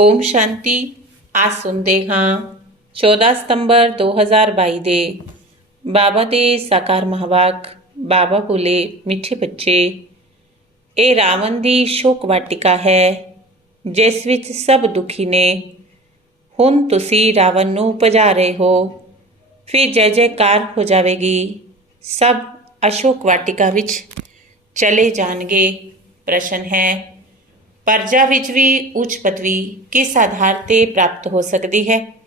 ओम शांति। आज सुनते हाँ 14 ਸਤੰਬਰ 2022 ਦੇ ਬਾਬਾ ਦੇ ਸਾਕਾਰ ਮਹਾਵਾਕ। ਬਾਬਾ ਬੋਲੇ, ਮਿੱਠੇ ਬੱਚੇ, ਇਹ ਰਾਵਣ ਦੀ ਸ਼ੋਕ ਵਾਟਿਕਾ ਹੈ ਜਿਸ ਵਿੱਚ ਸਭ ਦੁਖੀ ਨੇ। ਹੁਣ ਤੁਸੀਂ ਰਾਵਣ ਨੂੰ ਭਜਾ ਰਹੇ ਹੋ, ਫਿਰ ਜੈ ਜੈਕਾਰ ਹੋ ਜਾਵੇਗੀ। ਸਭ ਅਸ਼ੋਕ ਵਾਟਿਕਾ ਵਿੱਚ ਚਲੇ ਜਾਣਗੇ। ਪ੍ਰਸ਼ਨ ਹੈ, ਪਰਜਾ ਵਿੱਚ ਵੀ ਉੱਚ ਪਦਵੀ ਕਿਸ ਆਧਾਰ ਤੇ ਪ੍ਰਾਪਤ ਹੋ ਸਕਦੀ ਹੈ?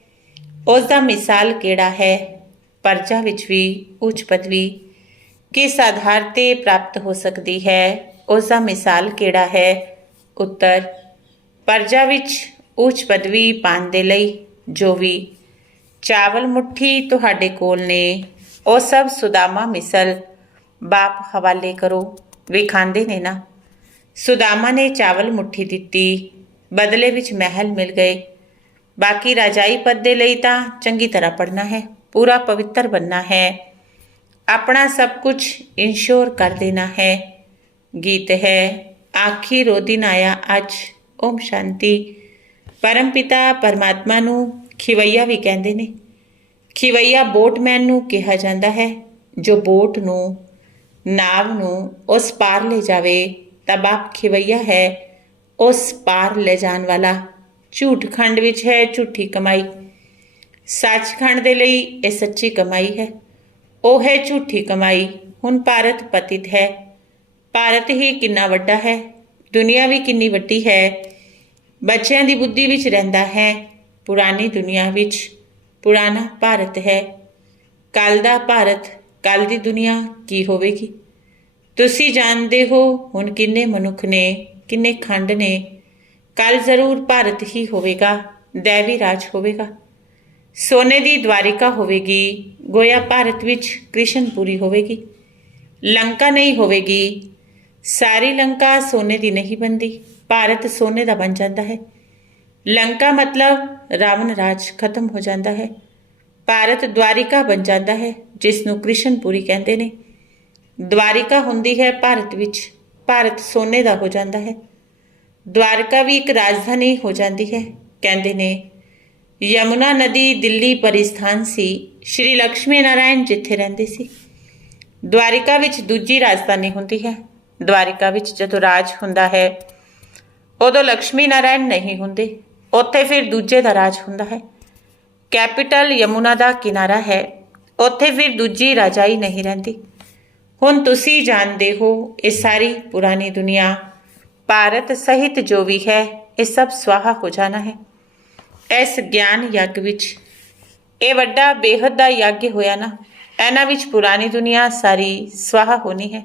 ਉਸ ਦਾ ਮਿਸਾਲ ਕਿਹੜਾ ਹੈ? ਪਰਜਾ ਵਿੱਚ ਵੀ ਉੱਚ ਪਦਵੀ ਕਿਸ ਆਧਾਰ ਤੇ ਪ੍ਰਾਪਤ ਹੋ ਸਕਦੀ ਹੈ? ਉਸ ਦਾ ਮਿਸਾਲ ਕਿਹੜਾ ਹੈ? ਉੱਤਰ, ਪਰਜਾ ਵਿੱਚ ਉੱਚ ਪਦਵੀ ਪਾਉਣ ਦੇ ਲਈ ਜੋ ਵੀ ਚਾਵਲ ਮੁੱਠੀ ਤੁਹਾਡੇ ਕੋਲ ਨੇ, ਉਹ ਸਭ ਸੁਦਾਮਾ ਮਿਸਲ ਬਾਪ ਹਵਾਲੇ ਕਰੋ। ਵਿਖਾਉਂਦੇ ਨੇ ਨਾ, ਸੁਦਾਮਾ ਨੇ ਚਾਵਲ ਮੁੱਠੀ ਦਿੱਤੀ, ਬਦਲੇ ਵਿੱਚ ਮਹਿਲ ਮਿਲ ਗਏ। ਬਾਕੀ ਰਾਜਾਈ ਪਦ ਦੇ ਲਈ ਤਾਂ ਚੰਗੀ ਤਰ੍ਹਾਂ ਪੜ੍ਹਨਾ ਹੈ, ਪੂਰਾ ਪਵਿੱਤਰ ਬਣਨਾ ਹੈ, ਆਪਣਾ ਸਭ ਕੁਝ ਇੰਸ਼ੋਰ ਕਰ ਦੇਣਾ ਹੈ। ਗੀਤ ਹੈ, ਆਖਿਰ ਉਹ ਦਿਨ ਆਇਆ ਅੱਜ। ਓਮ ਸ਼ਾਂਤੀ। ਪਰਮ ਪਿਤਾ ਪਰਮਾਤਮਾ ਨੂੰ ਖਿਵਈਆ ਵੀ ਕਹਿੰਦੇ ਨੇ। ਖਿਵਈਆ ਬੋਟਮੈਨ ਨੂੰ ਕਿਹਾ ਜਾਂਦਾ ਹੈ, ਜੋ ਬੋਟ ਨੂੰ, ਨਾਵ ਨੂੰ ਉਸ ਪਾਰ ਲੈ ਜਾਵੇ ਤਾਂ ਬਾਪ ਖਿਵਈਆ ਹੈ, ਉਸ ਪਾਰ ਲੈ ਜਾਣ ਵਾਲਾ। ਝੂਠ ਖੰਡ ਵਿੱਚ ਹੈ ਝੂਠੀ ਕਮਾਈ, ਸੱਚਖੰਡ ਦੇ ਲਈ ਇਹ ਸੱਚੀ ਕਮਾਈ ਹੈ। ਉਹ ਹੈ ਝੂਠੀ ਕਮਾਈ। ਹੁਣ ਭਾਰਤ ਪਤਿਤ ਹੈ। ਭਾਰਤ ਹੀ ਕਿੰਨਾ ਵੱਡਾ ਹੈ, ਦੁਨੀਆ ਵੀ ਕਿੰਨੀ ਵੱਡੀ ਹੈ। ਬੱਚਿਆਂ ਦੀ ਬੁੱਧੀ ਵਿੱਚ ਰਹਿੰਦਾ ਹੈ। ਪੁਰਾਣੀ ਦੁਨੀਆ ਵਿੱਚ ਪੁਰਾਣਾ ਭਾਰਤ ਹੈ। ਕੱਲ੍ਹ ਦਾ ਭਾਰਤ, ਕੱਲ੍ਹ ਦੀ ਦੁਨੀਆ ਕੀ ਹੋਵੇਗੀ? ਤੁਸੀਂ ਜਾਣਦੇ ਹੋ ਹੁਣ ਕਿੰਨੇ ਮਨੁੱਖ ਨੇ, ਕਿੰਨੇ ਖੰਡ ਨੇ। ਕੱਲ੍ਹ ਜ਼ਰੂਰ ਭਾਰਤ ਹੀ ਹੋਵੇਗਾ, ਦੈਵੀ ਰਾਜ ਹੋਵੇਗਾ, ਸੋਨੇ ਦੀ ਦਵਾਰਿਕਾ ਹੋਵੇਗੀ। ਗੋਇਆ ਭਾਰਤ ਵਿੱਚ ਕ੍ਰਿਸ਼ਨਪੁਰੀ ਹੋਵੇਗੀ, ਲੰਕਾ ਨਹੀਂ ਹੋਵੇਗੀ। ਸਾਰੀ ਲੰਕਾ ਸੋਨੇ ਦੀ ਨਹੀਂ ਬਣਦੀ, ਭਾਰਤ ਸੋਨੇ ਦਾ ਬਣ ਜਾਂਦਾ ਹੈ। ਲੰਕਾ ਮਤਲਬ ਰਾਵਣ ਰਾਜ ਖਤਮ ਹੋ ਜਾਂਦਾ ਹੈ। ਭਾਰਤ ਦਵਾਰਿਕਾ ਬਣ ਜਾਂਦਾ ਹੈ, ਜਿਸ ਨੂੰ ਕ੍ਰਿਸ਼ਨਪੁਰੀ ਕਹਿੰਦੇ ਨੇ। ਦਵਾਰਿਕਾ ਹੁੰਦੀ ਹੈ ਭਾਰਤ ਵਿੱਚ, ਭਾਰਤ ਸੋਨੇ ਦਾ ਹੋ ਜਾਂਦਾ ਹੈ। ਦਵਾਰਕਾ ਵੀ ਇੱਕ ਰਾਜਧਾਨੀ ਹੋ ਜਾਂਦੀ ਹੈ। ਕਹਿੰਦੇ ਨੇ ਯਮੁਨਾ ਨਦੀ ਦਿੱਲੀ ਪਰਿਸਥਾਨ ਸੀ, ਸ਼੍ਰੀ ਲਕਸ਼ਮੀ ਨਾਰਾਇਣ ਜਿੱਥੇ ਰਹਿੰਦੇ ਸੀ। ਦਵਾਰਿਕਾ ਵਿੱਚ ਦੂਜੀ ਰਾਜਧਾਨੀ ਹੁੰਦੀ ਹੈ। ਦਵਾਰਿਕਾ ਵਿੱਚ ਜਦੋਂ ਰਾਜ ਹੁੰਦਾ ਹੈ ਉਦੋਂ ਲਕਸ਼ਮੀ ਨਾਰਾਇਣ ਨਹੀਂ ਹੁੰਦੇ, ਉੱਥੇ ਫਿਰ ਦੂਜੇ ਦਾ ਰਾਜ ਹੁੰਦਾ ਹੈ। ਕੈਪੀਟਲ ਯਮੁਨਾ ਦਾ ਕਿਨਾਰਾ ਹੈ, ਉੱਥੇ ਫਿਰ ਦੂਜੀ ਰਾਜਾਈ ਨਹੀਂ ਰਹਿੰਦੀ। ਹੁਣ ਤੁਸੀਂ ਜਾਣਦੇ ਹੋ ਇਹ ਸਾਰੀ ਪੁਰਾਣੀ ਦੁਨੀਆ, ਭਾਰਤ ਸਹਿਤ ਜੋ ਵੀ ਹੈ, ਇਹ ਸਭ ਸਵਾਹਾ ਹੋ ਜਾਣਾ ਹੈ। ਇਸ ਗਿਆਨ ਯੱਗ ਵਿੱਚ ਇਹ ਵੱਡਾ ਬੇਹੱਦ ਦਾ ਯੱਗ ਹੋਇਆ ਨਾ, ਇਹਨਾਂ ਵਿੱਚ ਪੁਰਾਣੀ ਦੁਨੀਆ ਸਾਰੀ ਸਵਾਹਾ ਹੋਣੀ ਹੈ।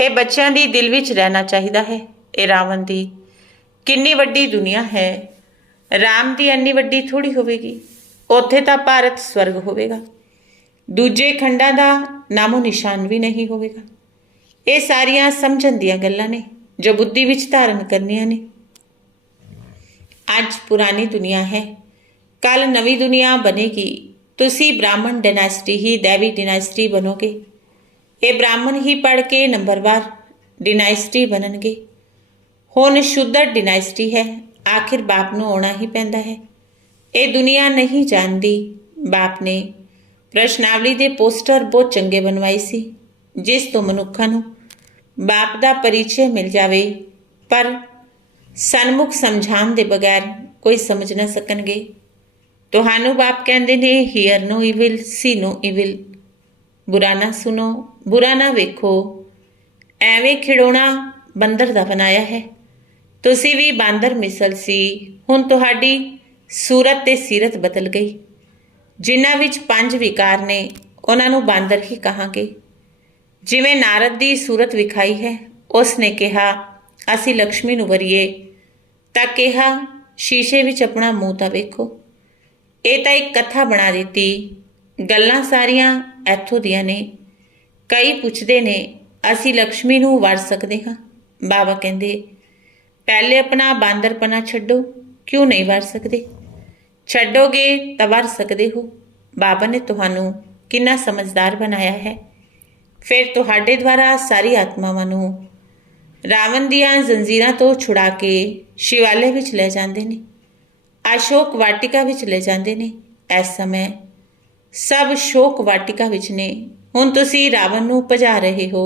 ਇਹ ਬੱਚਿਆਂ ਦੀ ਦਿਲ ਵਿੱਚ ਰਹਿਣਾ ਚਾਹੀਦਾ ਹੈ। ਇਹ ਰਾਵਣ ਦੀ ਕਿੰਨੀ ਵੱਡੀ ਦੁਨੀਆ ਹੈ, ਰਾਮ ਦੀ ਇੰਨੀ ਵੱਡੀ ਥੋੜੀ ਹੋਵੇਗੀ। ਉੱਥੇ ਤਾਂ ਭਾਰਤ ਸਵਰਗ ਹੋਵੇਗਾ, ਦੂਜੇ ਖੰਡਾਂ ਦਾ ਨਾਮੋ ਨਿਸ਼ਾਨ ਵੀ ਨਹੀਂ ਹੋਵੇਗਾ। ਇਹ ਸਾਰੀਆਂ ਸਮਝਣ ਦੀਆਂ ਗੱਲਾਂ ਨੇ ਜੋ ਬੁੱਧੀ ਵਿੱਚ ਧਾਰਨ ਕਰਨੀਆਂ ਨੇ। ਅੱਜ ਪੁਰਾਣੀ ਦੁਨੀਆ ਹੈ, ਕੱਲ ਨਵੀਂ ਦੁਨੀਆ ਬਣੇਗੀ। ਤੁਸੀਂ ਬ੍ਰਾਹਮਣ ਡਾਇਨਾਸਟੀ ਹੀ ਦੈਵੀ ਡਾਇਨਾਸਟੀ ਬਣੋਗੇ। ਇਹ ਬ੍ਰਾਹਮਣ ਹੀ ਪੜ੍ਹ ਕੇ ਨੰਬਰਵਾਰ ਡਾਇਨਾਸਟੀ ਬਣਨਗੇ। ਹੁਣ ਸ਼ੁੱਧਰ ਡਾਇਨਾਸਟੀ ਹੈ, ਆਖਿਰ ਬਾਪ ਨੂੰ ਆਉਣਾ ਹੀ ਪੈਂਦਾ ਹੈ। ਇਹ ਦੁਨੀਆ ਨਹੀਂ ਜਾਣਦੀ। ਬਾਪ ਨੇ ਪ੍ਰਸ਼ਨਾਵਲੀ ਦੇ ਪੋਸਟਰ ਬਹੁਤ ਚੰਗੇ ਬਣਵਾਏ ਸੀ, ਜਿਸ ਤੋਂ ਮਨੁੱਖਾਂ ਨੂੰ ਬਾਪ ਦਾ ਪਰਿਚੈ ਮਿਲ ਜਾਵੇ, ਪਰ ਸਨਮੁਖ ਸਮਝਾਉਣ ਦੇ ਬਗੈਰ ਕੋਈ ਸਮਝ ਨਾ ਸਕਣਗੇ। ਤੁਹਾਨੂੰ ਬਾਪ ਕਹਿੰਦੇ ਨੇ, ਹੀਅਰ ਨੋ ਇਵਿਲ, ਸੀ ਨੋ ਇਵਿਲ। ਬੁਰਾ ਨਾ ਸੁਣੋ, ਬੁਰਾ ਨਾ ਵੇਖੋ। ਐਵੇਂ ਖਿਡੌਣਾ ਬੰਦਰ ਦਾ ਬਣਾਇਆ ਹੈ। ਤੁਸੀਂ ਵੀ ਬਾਂਦਰ ਮਿਸਲ ਸੀ। ਹੁਣ ਤੁਹਾਡੀ ਸੂਰਤ ਤੇ ਸੀਰਤ ਬਦਲ ਗਈ। ਜਿਨ੍ਹਾਂ ਵਿੱਚ 5 ਵਿਕਾਰ ਨੇ ਉਹਨਾਂ ਨੂੰ ਬਾਂਦਰ ਹੀ ਕਹਾਂਗੇ। ਜਿਵੇਂ ਨਾਰਦ ਦੀ ਸੂਰਤ ਵਿਖਾਈ ਹੈ, ਉਸ ਨੇ ਕਿਹਾ ਅਸੀਂ ਲਕਸ਼ਮੀ ਨੂੰ ਵਰੀਏ, ਤਾਂ ਕਿਹਾ ਸ਼ੀਸ਼ੇ ਵਿੱਚ ਆਪਣਾ ਮੂੰਹ ਤਾਂ ਵੇਖੋ। ਇਹ ਤਾਂ ਇੱਕ ਕਥਾ ਬਣਾ ਦਿੱਤੀ। ਗੱਲਾਂ ਸਾਰੀਆਂ ਇੱਥੋਂ ਦੀਆਂ ਨੇ। ਕਈ ਪੁੱਛਦੇ ਨੇ ਅਸੀਂ ਲਕਸ਼ਮੀ ਨੂੰ ਵਰ ਸਕਦੇ ਹਾਂ? ਬਾਬਾ ਕਹਿੰਦੇ ਪਹਿਲੇ ਆਪਣਾ ਬਾਂਦਰਪਨਾ ਛੱਡੋ। ਕਿਉਂ ਨਹੀਂ ਵਰ ਸਕਦੇ? ਛੱਡੋਗੇ ਤਾਂ ਵਰ ਸਕਦੇ ਹੋ। ਬਾਬਾ ਨੇ ਤੁਹਾਨੂੰ ਕਿੰਨਾ ਸਮਝਦਾਰ ਬਣਾਇਆ ਹੈ। ਫਿਰ ਤੁਹਾਡੇ ਦੁਆਰਾ ਸਾਰੀ ਆਤਮਾਵਾਂ ਨੂੰ ਰਾਵਣ ਦੀਆਂ ਜ਼ੰਜੀਰਾਂ ਤੋਂ ਛੁਡਾ ਕੇ ਸ਼ਿਵਾਲੇ ਵਿੱਚ ਲੈ ਜਾਂਦੇ ਨੇ। ਅਸ਼ੋਕ ਵਾਟਿਕਾ ਵਿੱਚ ਲੈ ਜਾਂਦੇ ਨੇ। ਇਸ ਸਮੇਂ ਸਭ ਸ਼ੋਕ ਵਾਟਿਕਾ ਵਿੱਚ ਨੇ। ਹੁਣ ਤੁਸੀਂ ਰਾਵਣ ਨੂੰ ਭਜਾ ਰਹੇ ਹੋ।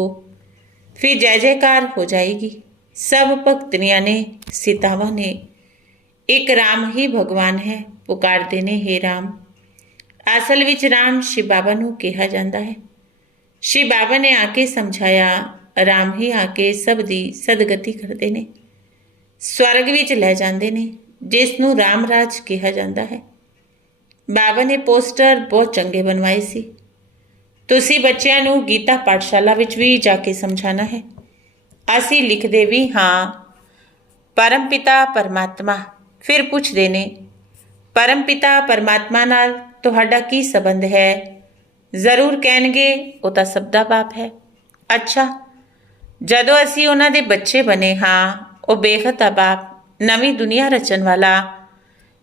ਫਿਰ ਜੈ ਜੈਕਾਰ ਹੋ ਜਾਏਗੀ। ਸਭ ਭਗਤਨੀਆਂ ਨੇ, ਸੀਤਾਵਾਂ ਨੇ। ਇੱਕ ਰਾਮ ਹੀ ਭਗਵਾਨ ਹੈ, ਪੁਕਾਰਦੇ ਨੇ ਹੇ ਰਾਮ। ਅਸਲ ਵਿੱਚ ਰਾਮ ਸ਼ਿਵ ਬਾਬਾ ਨੂੰ ਕਿਹਾ ਜਾਂਦਾ ਹੈ। ਸ਼ਿਵ ਬਾਬਾ ਨੇ ਆ ਕੇ ਸਮਝਾਇਆ, ਰਾਮ ਹੀ ਆ ਕੇ ਸਭ ਦੀ ਸਦਗਤੀ ਕਰਦੇ ਨੇ, ਸਵਰਗ ਵਿੱਚ ਲੈ ਜਾਂਦੇ ਨੇ, ਜਿਸ ਨੂੰ ਰਾਮ ਰਾਜ ਕਿਹਾ ਜਾਂਦਾ ਹੈ। ਬਾਬਾ ਨੇ ਪੋਸਟਰ ਬਹੁਤ ਚੰਗੇ ਬਣਵਾਏ ਸੀ। ਤੁਸੀਂ ਬੱਚਿਆਂ ਨੂੰ ਗੀਤਾ ਪਾਠਸ਼ਾਲਾ ਵਿੱਚ ਵੀ ਜਾ ਕੇ ਸਮਝਾਉਣਾ ਹੈ। ਅਸੀਂ ਲਿਖਦੇ ਵੀ ਹਾਂ, ਪਰਮ ਪਿਤਾ ਪਰਮਾਤਮਾ। ਫਿਰ ਪੁੱਛਦੇ ਨੇ, ਪਰਮ ਪਿਤਾ ਪਰਮਾਤਮਾ ਨਾਲ ਤੁਹਾਡਾ ਕੀ ਸੰਬੰਧ ਹੈ? ਜ਼ਰੂਰ ਕਹਿਣਗੇ, ਉਹ ਤਾਂ ਸਭ ਦਾ ਬਾਪ ਹੈ। ਅੱਛਾ, ਜਦੋਂ ਅਸੀਂ ਉਹਨਾਂ ਦੇ ਬੱਚੇ ਬਣੇ ਹਾਂ, ਉਹ ਬੇਹੱਦ ਦਾ ਬਾਪ, ਨਵੀਂ ਦੁਨੀਆ ਰਚਣ ਵਾਲਾ,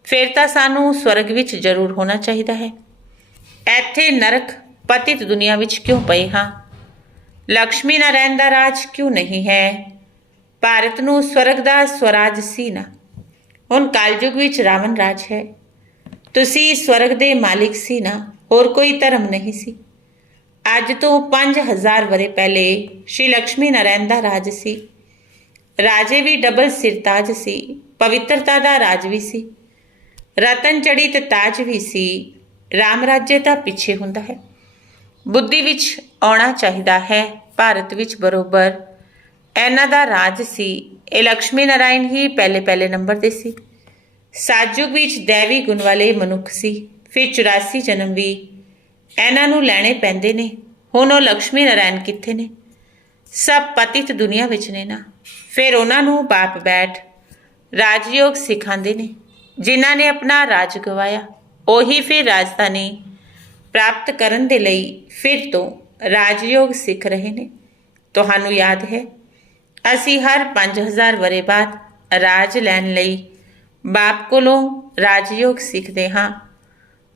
ਫਿਰ ਤਾਂ ਸਾਨੂੰ ਸਵਰਗ ਵਿੱਚ ਜ਼ਰੂਰ ਹੋਣਾ ਚਾਹੀਦਾ ਹੈ। ਇੱਥੇ ਨਰਕ ਪਤਿਤ ਦੁਨੀਆ ਵਿੱਚ ਕਿਉਂ ਪਏ ਹਾਂ? ਲਕਸ਼ਮੀ ਨਾਰਾਇਣ ਦਾ ਰਾਜ ਕਿਉਂ ਨਹੀਂ ਹੈ? ਭਾਰਤ ਨੂੰ ਸਵਰਗ ਦਾ ਸਵਰਾਜ ਸੀ ਨਾ। ਹੁਣ ਕਲਯੁਗ ਵਿੱਚ ਰਾਵਣ ਰਾਜ ਹੈ। ਤੁਸੀਂ ਸਵਰਗ ਦੇ ਮਾਲਿਕ ਸੀ ਨਾ, ਹੋਰ ਕੋਈ ਧਰਮ ਨਹੀਂ ਸੀ। ਅੱਜ ਤੋਂ 5000 ਵਰ੍ਹੇ ਪਹਿਲੇ ਸ਼੍ਰੀ ਲਕਸ਼ਮੀ ਨਾਰਾਇਣ ਦਾ ਰਾਜ ਸੀ। ਰਾਜੇ ਵੀ ਡਬਲ ਸਿਰਤਾਜ ਸੀ। ਪਵਿੱਤਰਤਾ ਦਾ ਰਾਜ ਵੀ ਸੀ, ਰਤਨ ਜੜਿਤ ਤਾਜ ਵੀ ਸੀ। ਰਾਮ ਰਾਜੇ ਤਾਂ ਪਿੱਛੇ ਹੁੰਦਾ ਹੈ। ਬੁੱਧੀ ਵਿੱਚ ਆਉਣਾ ਚਾਹੀਦਾ ਹੈ। ਭਾਰਤ ਵਿੱਚ ਬਰੋਬਰ ਇਹਨਾਂ ਦਾ ਰਾਜ ਸੀ। ਇਹ ਲਕਸ਼ਮੀ ਨਾਰਾਇਣ ਹੀ ਪਹਿਲੇ ਨੰਬਰ 'ਤੇ ਸੀ। ਸਤਯੁਗ ਵਿੱਚ ਦੈਵੀ ਗੁਣ ਵਾਲੇ ਮਨੁੱਖ ਸੀ। ਫਿਰ 84 ਜਨਮ ਵੀ ਇਹਨਾਂ ਨੂੰ ਲੈਣੇ ਪੈਂਦੇ ਨੇ। ਹੁਣ ਉਹ ਲਕਸ਼ਮੀ ਨਾਰਾਇਣ ਕਿੱਥੇ ਨੇ? ਸਭ ਪਤਿਤ ਦੁਨੀਆ ਵਿੱਚ ਨੇ ਨਾ। ਫਿਰ ਉਹਨਾਂ ਨੂੰ ਬਾਪ ਬੈਠ ਰਾਜਯੋਗ ਸਿਖਾਉਂਦੇ ਨੇ। ਜਿਨ੍ਹਾਂ ਨੇ ਆਪਣਾ ਰਾਜ ਗਵਾਇਆ, ਉਹੀ ਫਿਰ ਰਾਜਧਾਨੀ ਪ੍ਰਾਪਤ ਕਰਨ ਦੇ ਲਈ ਫਿਰ ਤੋਂ ਰਾਜਯੋਗ ਸਿੱਖ ਰਹੇ ਨੇ। ਤੁਹਾਨੂੰ ਯਾਦ ਹੈ, ਅਸੀਂ ਹਰ 5000 ਵਰ੍ਹੇ ਬਾਅਦ ਰਾਜ ਲੈਣ ਲਈ ਬਾਪ ਕੋਲੋਂ ਰਾਜਯੋਗ ਸਿੱਖਦੇ ਹਾਂ।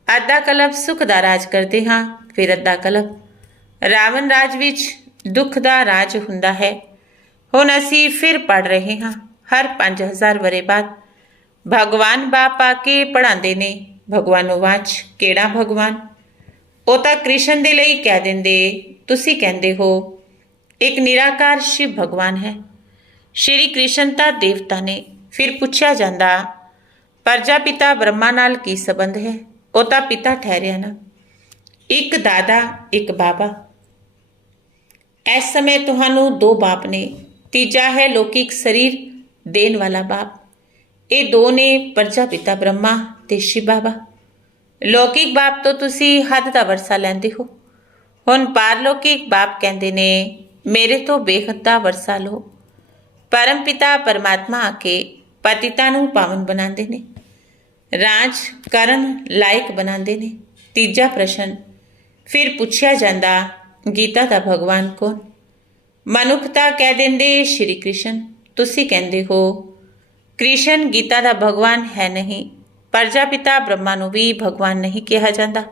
ਅੱਧਾ ਕਲਪ ਸੁੱਖ ਦਾ ਰਾਜ ਕਰਦੇ ਹਾਂ, ਫਿਰ ਅੱਧਾ ਕਲਪ ਰਾਵਣ ਰਾਜ ਵਿੱਚ ਦੁੱਖ ਦਾ ਰਾਜ ਹੁੰਦਾ ਹੈ। ਹੁਣ ਅਸੀਂ ਫਿਰ ਪੜ੍ਹ ਰਹੇ ਹਾਂ। ਹਰ 5000 ਵਰ੍ਹੇ ਬਾਅਦ ਭਗਵਾਨ ਬਾਪ ਆ ਕੇ ਪੜ੍ਹਾਉਂਦੇ ਨੇ। ਭਗਵਾਨੋਵਾਚ, ਕਿਹੜਾ ਭਗਵਾਨ? ਉਹ ਤਾਂ ਕ੍ਰਿਸ਼ਨ ਦੇ ਲਈ ਕਹਿ ਦਿੰਦੇ। ਤੁਸੀਂ ਕਹਿੰਦੇ ਹੋ ਇੱਕ ਨਿਰਾਕਾਰ ਸ਼ਿਵ ਭਗਵਾਨ ਹੈ। ਸ਼੍ਰੀ ਕ੍ਰਿਸ਼ਨ ਤਾਂ ਦੇਵਤਾ ਨੇ। ਫਿਰ ਪੁੱਛਿਆ ਜਾਂਦਾ, ਪ੍ਰਜਾਪਿਤਾ ਬ੍ਰਹਮਾ ਨਾਲ ਕੀ ਸੰਬੰਧ ਹੈ? ਉਹ ਤਾਂ ਪਿਤਾ ਠਹਿਰਿਆ ਨਾ। ਇੱਕ ਦਾਦਾ, ਇੱਕ ਬਾਬਾ। ਇਸ ਸਮੇਂ ਤੁਹਾਨੂੰ 2 ਬਾਪ ਨੇ। ਤੀਜਾ ਹੈ ਲੌਕਿਕ ਸਰੀਰ ਦੇਣ ਵਾਲਾ ਬਾਪ। ਇਹ 2 ਨੇ, ਪ੍ਰਜਾਪਿਤਾ ਬ੍ਰਹਮਾ ਤੇ ਸ਼ਿਵ ਬਾਬਾ। ਲੌਕਿਕ ਬਾਪ ਤੋਂ ਤੁਸੀਂ ਹੱਦ ਦਾ ਵਰਸਾ ਲੈਂਦੇ ਹੋ। ਹੁਣ ਪਾਰਲੌਕਿਕ ਬਾਪ ਕਹਿੰਦੇ ਨੇ, ਮੇਰੇ ਤੋਂ ਬੇਹੱਦ ਦਾ ਵਰਸਾ ਲਓ। ਪਰਮ ਪਿਤਾ ਪਰਮਾਤਮਾ ਆ ਕੇ ਪਤਿਤਾਂ ਨੂੰ ਪਾਵਨ ਬਣਾਉਂਦੇ ਨੇ, ਰਾਜ ਕਰਨ ਲਾਇਕ ਬਣਾਉਂਦੇ ਨੇ। ਤੀਜਾ ਪ੍ਰਸ਼ਨ ਫਿਰ ਪੁੱਛਿਆ ਜਾਂਦਾ, ਗੀਤਾ ਦਾ ਭਗਵਾਨ ਕੌਣ? ਮਨੁੱਖ ਤਾਂ ਕਹਿ ਦਿੰਦੇ ਸ਼੍ਰੀ ਕ੍ਰਿਸ਼ਨ। ਤੁਸੀਂ ਕਹਿੰਦੇ ਹੋ ਕ੍ਰਿਸ਼ਨ ਗੀਤਾ ਦਾ ਭਗਵਾਨ ਹੈ ਨਹੀਂ। ਪ੍ਰਜਾਪਿਤਾ ਬ੍ਰਹਮਾ ਨੂੰ ਵੀ ਭਗਵਾਨ ਨਹੀਂ ਕਿਹਾ ਜਾਂਦਾ।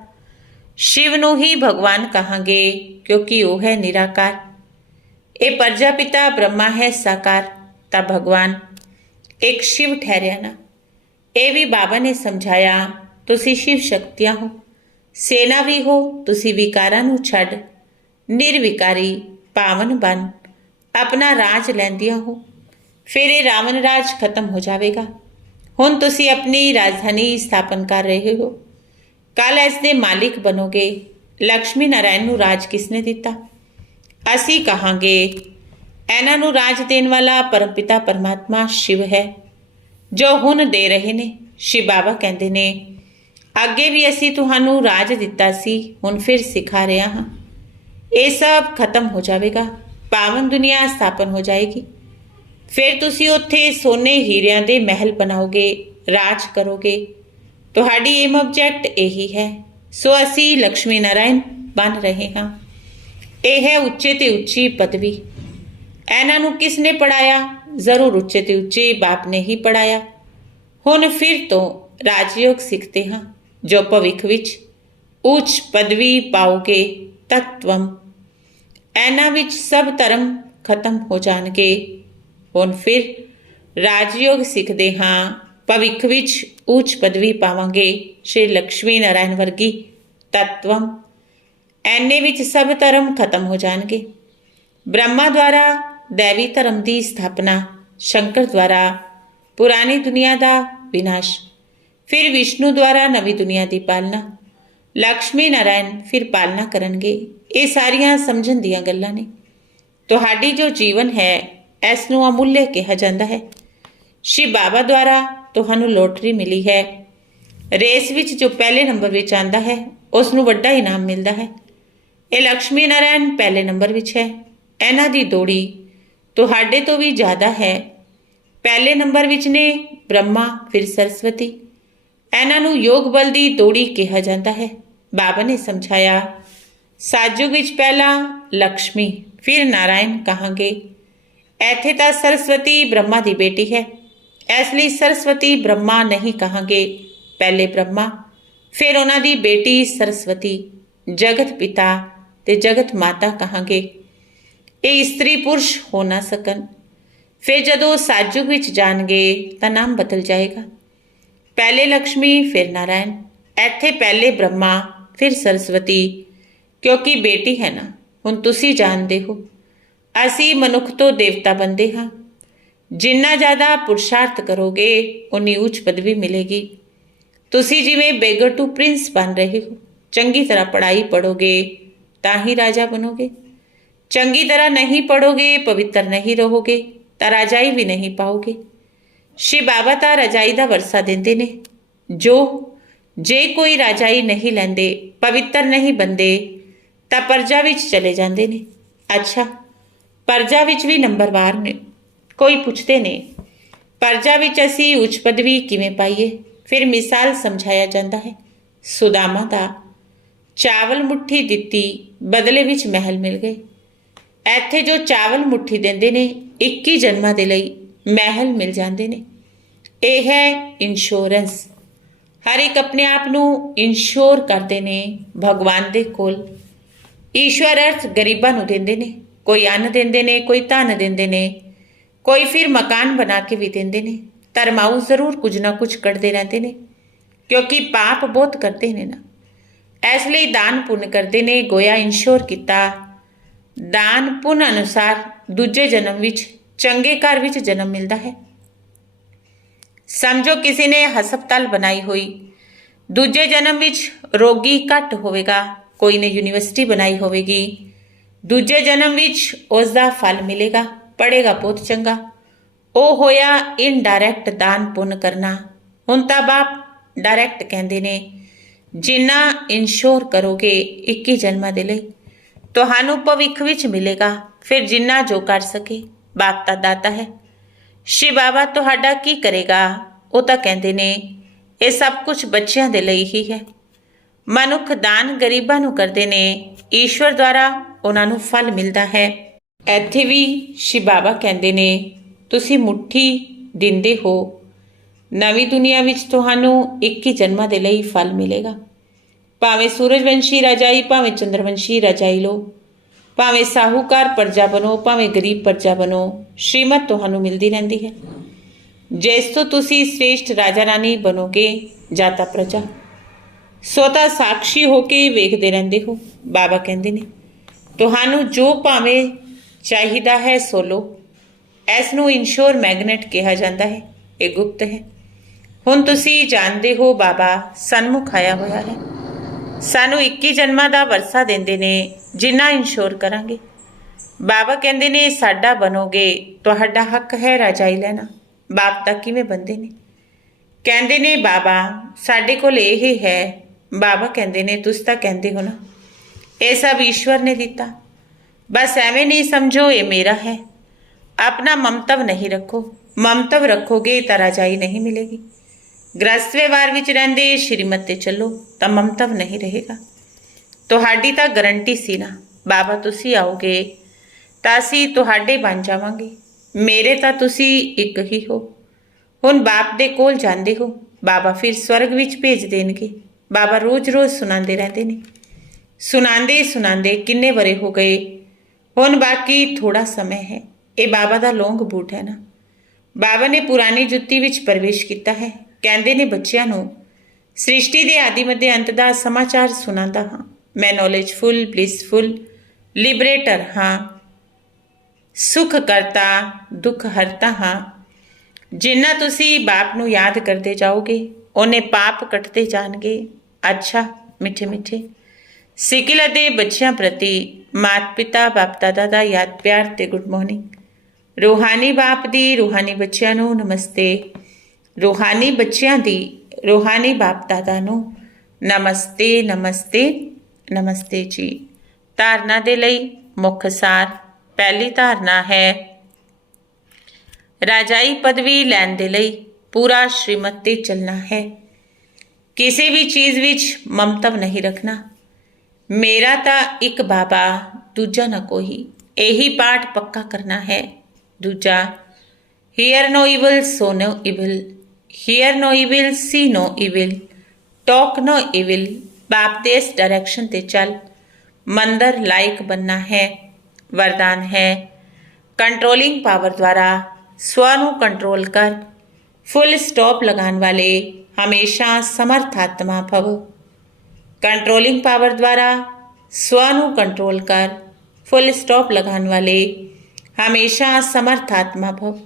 ਸ਼ਿਵ ਨੂੰ ਹੀ ਭਗਵਾਨ ਕਹਾਂਗੇ, ਕਿਉਂਕਿ ਉਹ ਹੈ ਨਿਰਾਕਾਰ। ਇਹ ਪ੍ਰਜਾਪਿਤਾ ਬ੍ਰਹਮਾ ਹੈ ਸਾਕਾਰ, ਤਾਂ ਭਗਵਾਨ ਇੱਕ ਸ਼ਿਵ ਠਹਿਰਿਆ ਨਾ। ਇਹ ਵੀ ਬਾਬਾ ਨੇ ਸਮਝਾਇਆ। ਤੁਸੀਂ ਸ਼ਿਵ ਸ਼ਕਤੀਆਂ ਹੋ, ਸੇਨਾ ਵੀ ਹੋ। ਤੁਸੀਂ ਵਿਕਾਰਾਂ ਨੂੰ ਛੱਡ ਨਿਰਵਿਕਾਰੀ ਪਾਵਨ ਬਣ ਆਪਣਾ ਰਾਜ ਲੈਂਦੀਆਂ ਹੋ। ਫਿਰ ਇਹ ਰਾਵਣ ਰਾਜ ਖਤਮ ਹੋ ਜਾਵੇਗਾ। ਹੁਣ ਤੁਸੀਂ ਆਪਣੀ ਰਾਜਧਾਨੀ ਸਥਾਪਨ ਕਰ ਰਹੇ ਹੋ। ਕੱਲ ਇਸ ਦੇ ਮਾਲਿਕ ਬਣੋਗੇ। ਲਕਸ਼ਮੀ ਨਾਰਾਇਣ ਨੂੰ ਰਾਜ ਕਿਸਨੇ ਦਿੱਤਾ? ਅਸੀਂ ਕਹਾਂਗੇ ਇਹਨਾਂ ਨੂੰ ਰਾਜ ਦੇਣ ਵਾਲਾ ਪਰਮਪਿਤਾ ਪਰਮਾਤਮਾ ਸ਼ਿਵ ਹੈ, ਜੋ ਹੁਣ ਦੇ ਰਹੇ ਨੇ। ਸ਼ਿਵ ਬਾਬਾ ਕਹਿੰਦੇ ਨੇ, ਅੱਗੇ ਵੀ ਅਸੀਂ ਤੁਹਾਨੂੰ ਰਾਜ ਦਿੱਤਾ ਸੀ, ਹੁਣ ਫਿਰ ਸਿਖਾ ਰਿਹਾ ਹਾਂ। ਇਹ ਸਭ ਖਤਮ ਹੋ ਜਾਵੇਗਾ। ਪਾਵਨ ਦੁਨੀਆ ਸਥਾਪਨ ਹੋ ਜਾਏਗੀ। ਫਿਰ ਤੁਸੀਂ ਉੱਥੇ ਸੋਨੇ ਹੀਰਿਆਂ ਦੇ ਮਹਿਲ ਬਣਾਓਗੇ, ਰਾਜ ਕਰੋਗੇ। ਤੁਹਾਡੀ ਏਮ ਆਬਜੈਕਟ ਇਹੀ ਹੈ। ਸੋ ਅਸੀਂ ਲਕਸ਼ਮੀ ਨਾਰਾਇਣ ਬਣ ਰਹੇ ਹਾਂ। ਇਹ ਹੈ ਉੱਚੇ ਤੇ ਉੱਚੀ ਪਦਵੀ। ਇਹਨਾਂ ਨੂੰ ਕਿਸ ਨੇ ਪੜਾਇਆ? ਜ਼ਰੂਰ ਉੱਚੇ ਤੇ ਉੱਚੇ ਬਾਪ ਨੇ ਹੀ ਪੜਾਇਆ। ਹੁਣ ਫਿਰ ਤੋਂ ਰਾਜਯੋਗ ਸਿੱਖਦੇ ਹਾਂ, ਜੋ ਭਵਿੱਖ ਵਿੱਚ ਉੱਚ ਪਦਵੀ ਪਾਓਗੇ। ਤਤਵਮ ਇਹਨਾਂ ਵਿੱਚ ਸਭ ਧਰਮ ਖਤਮ ਹੋ ਜਾਣਗੇ। ਹੁਣ ਫਿਰ ਰਾਜਯੋਗ ਸਿੱਖਦੇ ਹਾਂ, ਭਵਿੱਖ ਵਿੱਚ ਉੱਚ ਪਦਵੀ ਪਾਵਾਂਗੇ। ਸ਼੍ਰੀ ਲక్ష్ਮੀ ਨਾਰਾਇਣ ਵਰਗੀ ਤਤਵਮ। ਐਨੇ ਵਿੱਚ ਸਭ ਧਰਮ ਖਤਮ ਹੋ ਜਾਣਗੇ। ਬ੍ਰਹਮਾ ਦੁਆਰਾ ਦੇਵੀ ਧਰਮ ਦੀ ਸਥਾਪਨਾ, ਸ਼ੰਕਰ ਦੁਆਰਾ ਪੁਰਾਣੀ ਦੁਨੀਆ ਦਾ ਵਿਨਾਸ਼, ਫਿਰ ਵਿਸ਼ਨੂੰ ਦੁਆਰਾ ਨਵੀਂ ਦੁਨੀਆ ਦੀ ਪਾਲਣਾ, ਲక్ష్ਮੀ ਨਾਰਾਇਣ ਫਿਰ ਪਾਲਣਾ ਕਰਨਗੇ। ਇਹ ਸਾਰੀਆਂ ਸਮਝਣ ਦੀਆਂ ਗੱਲਾਂ ਨੇ। ਤੁਹਾਡੀ ਜੋ ਜੀਵਨ ਹੈ ਇਸ ਨੂੰ ਅਮੁੱਲੇ ਕਿਹਾ ਜਾਂਦਾ ਹੈ। ਸ਼ਿਵ ਬਾਬਾ ਦੁਆਰਾ ਤੁਹਾਨੂੰ ਲੋਟਰੀ ਮਿਲੀ ਹੈ। ਰੇਸ ਵਿੱਚ ਜੋ ਪਹਿਲੇ ਨੰਬਰ ਵਿੱਚ ਆਉਂਦਾ ਹੈ ਉਸ ਨੂੰ ਵੱਡਾ ਇਨਾਮ ਮਿਲਦਾ ਹੈ। ਇਹ ਲక్ష్ਮੀ ਨਾਰਾਇਣ ਪਹਿਲੇ ਨੰਬਰ ਵਿੱਚ ਹੈ। ਇਹਨਾਂ ਦੀ ਦੌੜੀ ਤੁਹਾਡੇ ਤੋਂ ਵੀ ਜ਼ਿਆਦਾ ਹੈ। ਪਹਿਲੇ ਨੰਬਰ ਵਿੱਚ ਨੇ ਬ੍ਰਹਮਾ, ਫਿਰ ਸਰਸਵਤੀ। ਇਹਨਾਂ ਨੂੰ ਯੋਗ ਬਲ ਦੀ ਦੌੜੀ ਕਿਹਾ ਜਾਂਦਾ ਹੈ। ਬਾਬਾ ਨੇ ਸਮਝਾਇਆ, ਸਾਜੂ ਵਿੱਚ ਪਹਿਲਾਂ ਲక్ష్ਮੀ ਫਿਰ ਨਾਰਾਇਣ ਕਹਾਂਗੇ। ਇੱਥੇ ਤਾਂ ਸਰਸਵਤੀ ਬ੍ਰਹਮਾ ਦੀ ਬੇਟੀ ਹੈ, ਇਸ ਲਈ ਸਰਸਵਤੀ ਬ੍ਰਹਮਾ ਨਹੀਂ ਕਹਾਂਗੇ। ਪਹਿਲੇ ਬ੍ਰਹਮਾ, ਫਿਰ ਉਹਨਾਂ ਦੀ ਬੇਟੀ ਸਰਸਵਤੀ, ਜਗਤ ਪਿਤਾ ਤੇ ਜਗਤ ਮਾਤਾ ਕਹਾਂਗੇ। ਇਹ ਇਸਤਰੀ ਪੁਰਸ਼ ਹੋ ਨਾ ਸਕਣ। ਫਿਰ ਜਦੋਂ ਸਾਜੁਗ ਵਿੱਚ ਜਾਣਗੇ ਤਾਂ ਨਾਮ ਬਦਲ ਜਾਏਗਾ। ਪਹਿਲੇ ਲక్ష్ਮੀ ਫਿਰ ਨਾਰਾਇਣ। ਇੱਥੇ ਪਹਿਲੇ ਬ੍ਰਹਮਾ ਫਿਰ ਸਰਸਵਤੀ, ਕਿਉਂਕਿ ਬੇਟੀ ਹੈ ਨਾ। ਹੁਣ ਤੁਸੀਂ ਜਾਣਦੇ ਹੋ ਅਸੀਂ ਮਨੁੱਖ ਤੋਂ ਦੇਵਤਾ ਬਣਦੇ ਹਾਂ। ਜਿੰਨਾ ਜ਼ਿਆਦਾ ਪੁਰਸ਼ਾਰਥ ਕਰੋਗੇ ਉਨੀ ਉੱਚ ਪਦਵੀ ਮਿਲੇਗੀ। ਤੁਸੀਂ ਜਿਵੇਂ ਬੇਗਰ ਟੂ ਪ੍ਰਿੰਸ ਬਣ ਰਹੇ ਹੋ, ਚੰਗੀ ਤਰ੍ਹਾਂ ਪੜ੍ਹਾਈ ਪੜ੍ਹੋਗੇ ਤਾਂ ਹੀ ਰਾਜਾ ਬਣੋਗੇ। ਚੰਗੀ ਤਰ੍ਹਾਂ ਨਹੀਂ ਪੜ੍ਹੋਗੇ, ਪਵਿੱਤਰ ਨਹੀਂ ਰਹੋਗੇ ਤਾਂ ਰਾਜਾਈ ਵੀ ਨਹੀਂ ਪਾਓਗੇ। ਸ਼ਿਵ ਬਾਬਾ ਤਾਂ ਰਜਾਈ ਦਾ ਵਰਸਾ ਦਿੰਦੇ ਨੇ। ਜੇ ਕੋਈ ਰਾਜਾਈ ਨਹੀਂ ਲੈਂਦੇ, ਪਵਿੱਤਰ ਨਹੀਂ ਬੰਦੇ ਤਾਂ ਪਰਜਾ ਵਿੱਚ ਚਲੇ ਜਾਂਦੇ ਨੇ। ਅੱਛਾ, ਪਰਜਾ ਵਿੱਚ ਵੀ ਨੰਬਰਵਾਰ ਨੇ। ਕੋਈ ਪੁੱਛਦੇ ਨੇ ਪਰਜਾ ਵਿੱਚ ਅਸੀਂ ਉੱਚ ਪਦਵੀ ਕਿਵੇਂ ਪਾਈਏ? ਫਿਰ ਮਿਸਾਲ ਸਮਝਾਇਆ ਜਾਂਦਾ ਹੈ ਸੁਦਾਮਾ ਦਾ। ਚਾਵਲ ਮੁੱਠੀ ਦਿੱਤੀ, ਬਦਲੇ ਵਿੱਚ ਮਹਿਲ ਮਿਲ ਗਏ। ਇੱਥੇ ਜੋ ਚਾਵਲ ਮੁੱਠੀ ਦਿੰਦੇ ਨੇ 21 ਜਨਮਾਂ ਦੇ ਲਈ ਮਹਿਲ ਮਿਲ ਜਾਂਦੇ ਨੇ। ਇਹ ਹੈ ਇੰਸ਼ੋਰੈਂਸ। ਹਰ ਇੱਕ ਆਪਣੇ ਆਪ ਨੂੰ ਇੰਸ਼ੋਰ ਕਰਦੇ ਨੇ ਭਗਵਾਨ ਦੇ ਕੋਲ। ਈਸ਼ਵਰ ਅਰਥ ਗਰੀਬਾਂ ਨੂੰ ਦਿੰਦੇ ਨੇ। ਕੋਈ ਅੰਨ ਦਿੰਦੇ ਨੇ, ਕੋਈ ਧਨ ਦਿੰਦੇ ਨੇ, ਕੋਈ ਫਿਰ ਮਕਾਨ ਬਣਾ ਕੇ ਵੀ ਦਿੰਦੇ ਨੇ। ਧਰਮਾਊ ਜ਼ਰੂਰ ਕੁਝ ਨਾ ਕੁਝ ਕੱਢਦੇ ਰਹਿੰਦੇ ਨੇ, ਕਿਉਂਕਿ ਪਾਪ ਬਹੁਤ ਕਰਦੇ ਨੇ ਨਾ। ਇਸ ਲਈ ਦਾਨ ਪੁੰਨ ਕਰਦੇ ਨੇ। ਗੋਇਆ ਇੰਸ਼ੋਰ ਕੀਤਾ। ਦਾਨ ਪੁੰਨ ਅਨੁਸਾਰ ਦੂਜੇ ਜਨਮ ਵਿੱਚ ਚੰਗੇ ਘਰ ਵਿੱਚ ਜਨਮ ਮਿਲਦਾ ਹੈ। ਸਮਝੋ ਕਿਸੇ ਨੇ ਹਸਪਤਾਲ ਬਣਾਈ ਹੋਈ, ਦੂਜੇ ਜਨਮ ਵਿੱਚ ਰੋਗੀ ਘੱਟ ਹੋਵੇਗਾ। ਕੋਈ ਨੇ ਯੂਨੀਵਰਸਿਟੀ ਬਣਾਈ ਹੋਵੇਗੀ, ਦੂਜੇ ਜਨਮ ਵਿੱਚ ਉਸ ਦਾ ਫਲ ਮਿਲੇਗਾ, ਪੜ੍ਹੇਗਾ ਬਹੁਤ ਚੰਗਾ। ਉਹ ਹੋਇਆ ਇਨਡਾਇਰੈਕਟ ਦਾਨ ਪੁੰਨ ਕਰਨਾ। ਹੁਣ ਤਾਂ ਬਾਪ ਡਾਇਰੈਕਟ ਕਹਿੰਦੇ ਨੇ ਜਿੰਨਾ ਇੰਸ਼ੋਰ ਕਰੋਗੇ 21 ਜਨਮਾਂ ਦੇ ਲਈ ਤੁਹਾਨੂੰ ਭਵਿੱਖ ਵਿੱਚ ਮਿਲੇਗਾ। ਫਿਰ ਜਿੰਨਾ ਜੋ ਕਰ ਸਕੇ। ਬਾਪ ਤਾਂ ਦਾਤਾ ਹੈ। ਸ਼ਿਵ ਬਾਬਾ ਤੁਹਾਡਾ ਕੀ ਕਰੇਗਾ? ਉਹ ਤਾਂ ਕਹਿੰਦੇ ਨੇ ਇਹ ਸਭ ਕੁਝ ਬੱਚਿਆਂ ਦੇ ਲਈ ਹੀ ਹੈ। ਮਨੁੱਖ ਦਾਨ ਗਰੀਬਾਂ ਨੂੰ ਕਰਦੇ ਨੇ, ਈਸ਼ਵਰ ਦੁਆਰਾ ਉਹਨਾਂ ਨੂੰ ਫਲ ਮਿਲਦਾ ਹੈ। ਇੱਥੇ ਵੀ ਸ਼ਿਵ ਬਾਬਾ ਕਹਿੰਦੇ ਨੇ ਤੁਸੀਂ ਮੁੱਠੀ ਦਿੰਦੇ ਹੋ, ਨਵੀਂ ਦੁਨੀਆ ਵਿੱਚ ਤੁਹਾਨੂੰ 21 ਜਨਮਾਂ ਦੇ ਲਈ ਫਲ ਮਿਲੇਗਾ। ਭਾਵੇਂ ਸੂਰਜਵੰਸ਼ੀ ਰਾਜਾਈ, ਭਾਵੇਂ ਚੰਦਰਵੰਸ਼ੀ ਰਾਜਾਈ ਲਓ, ਭਾਵੇਂ ਸਾਹੂਕਾਰ ਪਰਜਾ ਬਣੋ, ਭਾਵੇਂ ਗਰੀਬ ਪਰਜਾ ਬਣੋ, ਸ਼੍ਰੀਮਤ ਤੁਹਾਨੂੰ ਮਿਲਦੀ ਰਹਿੰਦੀ ਹੈ। ਜਿਸ ਤੋਂ ਤੁਸੀਂ ਸ੍ਰੇਸ਼ਟ ਰਾਜਾ ਰਾਣੀ ਬਣੋਗੇ ਜਾਂ ਤਾਂ ਪ੍ਰਜਾ, ਸੋ ਤਾਂ ਸਾਖਸ਼ੀ ਹੋ ਕੇ ਵੇਖਦੇ ਰਹਿੰਦੇ ਹੋ। ਬਾਬਾ ਕਹਿੰਦੇ ਨੇ ਤੁਹਾਨੂੰ ਜੋ ਭਾਵੇਂ ਚਾਹੀਦਾ ਹੈ ਸੋ ਲਓ। ਇਸ ਨੂੰ ਇਨਸ਼ੋਰ ਮੈਗਨੇਟ ਕਿਹਾ ਜਾਂਦਾ ਹੈ। ਇਹ ਗੁਪਤ ਹੈ। ਹੁਣ ਤੁਸੀਂ ਜਾਣਦੇ ਹੋ ਬਾਬਾ ਸਨਮੁਖ ਆਇਆ ਹੋਇਆ ਹੈ। ਸਾਨੂੰ 21 ਜਨਮਾਂ ਦਾ ਵਰਸਾ ਦਿੰਦੇ ਨੇ ਜਿੰਨਾ ਇੰਸ਼ੋਰ ਕਰਾਂਗੇ। ਬਾਬਾ ਕਹਿੰਦੇ ਨੇ ਸਾਡਾ ਬਣੋਗੇ, ਤੁਹਾਡਾ ਹੱਕ ਹੈ ਰਾਜਾਈ ਲੈਣਾ। ਬਾਪ ਤਾਂ ਕਿਵੇਂ ਬੰਦੇ ਨੇ? ਕਹਿੰਦੇ ਨੇ ਬਾਬਾ ਸਾਡੇ ਕੋਲ ਇਹ ਹੈ। ਬਾਬਾ ਕਹਿੰਦੇ ਨੇ ਤੁਸੀਂ ਤਾਂ ਕਹਿੰਦੇ ਹੋ ਨਾ ਇਹ ਸਭ ਈਸ਼ਵਰ ਨੇ ਦਿੱਤਾ। ਬਸ ਐਵੇਂ ਨਹੀਂ ਸਮਝੋ ਇਹ ਮੇਰਾ ਹੈ। ਆਪਣਾ ਮਮਤਵ ਨਹੀਂ ਰੱਖੋ। ਮਮਤਵ ਰੱਖੋਗੇ ਤਾਂ ਰਾਜਾਈ ਨਹੀਂ ਮਿਲੇਗੀ। ਗ੍ਰਸਤ ਵਿਵਹਾਰ ਵਿੱਚ ਰਹਿੰਦੇ ਸ਼੍ਰੀਮਤ ਤੇ ਚੱਲੋ ਤਾਂ ਮਮਤਵ ਨਹੀਂ ਰਹੇਗਾ। ਤੁਹਾਡੀ ਤਾਂ ਗਰੰਟੀ ਸੀ ਨਾ ਬਾਬਾ ਤੁਸੀਂ ਆਓਗੇ ਤਾਂ ਅਸੀਂ ਤੁਹਾਡੇ ਬਣ ਜਾਵਾਂਗੇ। ਮੇਰੇ ਤਾਂ ਤੁਸੀਂ ਇੱਕ ਹੀ ਹੋ। ਹੁਣ ਬਾਪ ਦੇ ਕੋਲ ਜਾਂਦੇ ਹੋ, ਬਾਬਾ ਫਿਰ ਸਵਰਗ ਵਿੱਚ ਭੇਜ ਦੇਣਗੇ। ਬਾਬਾ ਰੋਜ਼-ਰੋਜ਼ ਸੁਣਾਉਂਦੇ ਰਹਿੰਦੇ ਨੇ। ਸੁਣਾਉਂਦੇ ਕਿੰਨੇ ਵਰੇ ਹੋ ਗਏ। ਹੁਣ ਬਾਕੀ ਥੋੜਾ ਸਮਾਂ ਹੈ। ਇਹ ਬਾਬਾ ਦਾ ਲੌਂਗ ਬੂਟ ਹੈ ਨਾ। ਬਾਬਾ ਨੇ ਪੁਰਾਣੀ ਜੁੱਤੀ ਵਿੱਚ ਪ੍ਰਵੇਸ਼ ਕੀਤਾ ਹੈ। ਕਹਿੰਦੇ ਨੇ ਬੱਚਿਆਂ ਨੂੰ ਸ੍ਰਿਸ਼ਟੀ ਦੇ ਆਦਿ ਮੱਧ ਅੰਤ ਦਾ ਸਮਾਚਾਰ ਸੁਣਾਉਂਦਾ ਹਾਂ। ਮੈਂ ਨੌਲੇਜਫੁਲ, ਬਲਿਸਫੁਲ, ਲਿਬਰੇਟਰ ਹਾਂ, ਸੁਖ ਕਰਤਾ, ਦੁੱਖ ਹਰਤਾ ਹਾਂ। ਜਿੰਨਾ ਤੁਸੀਂ ਬਾਪ ਨੂੰ ਯਾਦ ਕਰਦੇ ਜਾਓਗੇ ਉਹਨੇ ਪਾਪ ਕੱਟਦੇ ਜਾਣਗੇ। ਅੱਛਾ ਮਿੱਠੇ ਮਿੱਠੇ ਸਿਕਿਲ ਅਤੇ ਬੱਚਿਆਂ ਪ੍ਰਤੀ ਮਾਤਾ ਪਿਤਾ ਬਾਪ ਦਾਦਾ ਦਾ ਯਾਦ ਪਿਆਰ ਤੇ ਗੁੱਡ ਮਾਰਨਿੰਗ। ਰੂਹਾਨੀ ਬਾਪ ਦੀ ਰੂਹਾਨੀ ਬੱਚਿਆਂ ਨੂੰ ਨਮਸਤੇ। ਰੂਹਾਨੀ ਬੱਚਿਆਂ ਦੀ ਰੂਹਾਨੀ ਬਾਪ ਦਾਦਾ ਨੂੰ ਨਮਸਤੇ ਨਮਸਤੇ ਨਮਸਤੇ ਜੀ। ਧਾਰਨਾ ਦੇ ਲਈ ਮੁੱਖ ਸਾਰ। ਪਹਿਲੀ ਧਾਰਨਾ ਹੈ ਰਾਜਾਈ ਪਦਵੀ ਲੈਣ ਦੇ ਲਈ ਪੂਰਾ ਸ਼੍ਰੀਮਤ ਤੇ ਚੱਲਣਾ ਹੈ। ਕਿਸੇ ਵੀ ਚੀਜ਼ ਵਿੱਚ ਮਮਤਵ ਨਹੀਂ ਰੱਖਣਾ। ਮੇਰਾ ਤਾਂ ਇੱਕ ਬਾਬਾ, ਦੂਜਾ ਨਾ ਕੋਈ। ਇਹੀ ਪਾਠ ਪੱਕਾ ਕਰਨਾ ਹੈ। ਦੂਜਾ, hear no evil see no evil, hear no evil see no evil, talk no evil. ਬਾਪ ਦੇ ਇਸ ਡਾਇਰੈਕਸ਼ਨ ਤੇ ਚੱਲ। ਮੰਦਰ ਲਾਇਕ बनना ਹੈ। वरदान है कंट्रोलिंग पावर द्वारा स्व ਨੂੰ कंट्रोल कर। फुल स्टॉप लगाने वाले हमेशा समर्थ आत्मा भव। कंट्रोलिंग पावर द्वारा स्व ਨੂੰ कंट्रोल कर। फुल स्टॉप लगाने वाले हमेशा समर्थ आत्मा भव।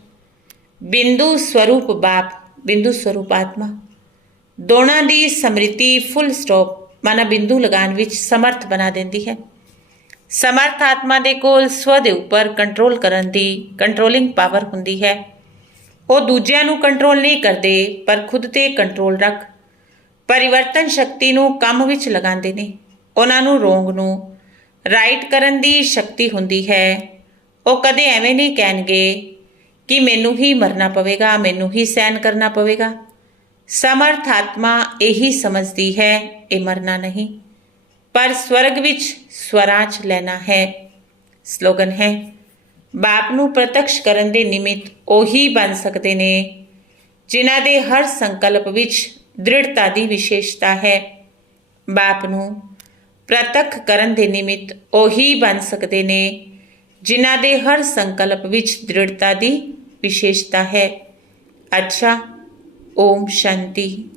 बिंदु स्वरूप बाप, बिंदु स्वरूप आत्मा ਦੋਨਾਂ ਦੀ ਸਮ੍ਰਿਤੀ फुल स्टॉप माना बिंदु लगान ਵਿੱਚ ਸਮਰਥ ਬਣਾ ਦਿੰਦੀ ਹੈ। ਸਮਰਥ ਆਤਮਾ ਦੇ ਕੋਲ ਸਵ ਦੇ ਉੱਪਰ ਕੰਟਰੋਲ ਕਰਨ ਦੀ ਕੰਟਰੋਲਿੰਗ ਪਾਵਰ ਹੁੰਦੀ ਹੈ। ਉਹ ਦੂਜਿਆਂ ਨੂੰ ਕੰਟਰੋਲ ਨਹੀਂ ਕਰਦੇ ਪਰ ਖੁਦ ਤੇ ਕੰਟਰੋਲ ਰੱਖ ਪਰਿਵਰਤਨ ਸ਼ਕਤੀ ਨੂੰ ਕੰਮ ਵਿੱਚ ਲਗਾਉਂਦੇ ਨੇ। ਉਹਨਾਂ ਨੂੰ ਰੋਂਗ ਨੂੰ ਰਾਈਟ ਕਰਨ ਦੀ ਸ਼ਕਤੀ ਹੁੰਦੀ ਹੈ। ਉਹ ਕਦੇ ਐਵੇਂ ਨਹੀਂ ਕਹਿਣਗੇ ਕਿ ਮੈਨੂੰ ਹੀ ਮਰਨਾ ਪਵੇਗਾ, ਮੈਨੂੰ ਹੀ ਸਹਿਨ ਕਰਨਾ ਪਵੇਗਾ। ਸਮਰਥ ਆਤਮਾ ਇਹੀ ਸਮਝਦੀ ਹੈ ਇਹ ਮਰਨਾ ਨਹੀਂ ਪਰ ਸਵਰਗ ਵਿੱਚ ਸਵਰਾਜ ਲੈਣਾ ਹੈ। ਸਲੋਗਨ ਹੈ ਬਾਪ ਨੂੰ ਪ੍ਰਤੱਖ ਕਰਨ ਦੇ ਨਿਮਿਤ ਉਹੀ ਬਣ ਸਕਦੇ ਨੇ ਜਿਨ੍ਹਾਂ ਦੇ ਹਰ ਸੰਕਲਪ ਵਿੱਚ ਦ੍ਰਿੜਤਾ ਦੀ ਵਿਸ਼ੇਸ਼ਤਾ ਹੈ। ਬਾਪ ਨੂੰ ਪ੍ਰਤੱਖ ਕਰਨ ਦੇ ਨਿਮਿਤ ਉਹੀ ਬਣ ਸਕਦੇ ਨੇ ਜਿਨ੍ਹਾਂ ਦੇ ਹਰ ਸੰਕਲਪ ਵਿੱਚ ਦ੍ਰਿੜਤਾ ਦੀ ਵਿਸ਼ੇਸ਼ਤਾ ਹੈ। ਅੱਛਾ, ਓਮ ਸ਼ਾਂਤੀ।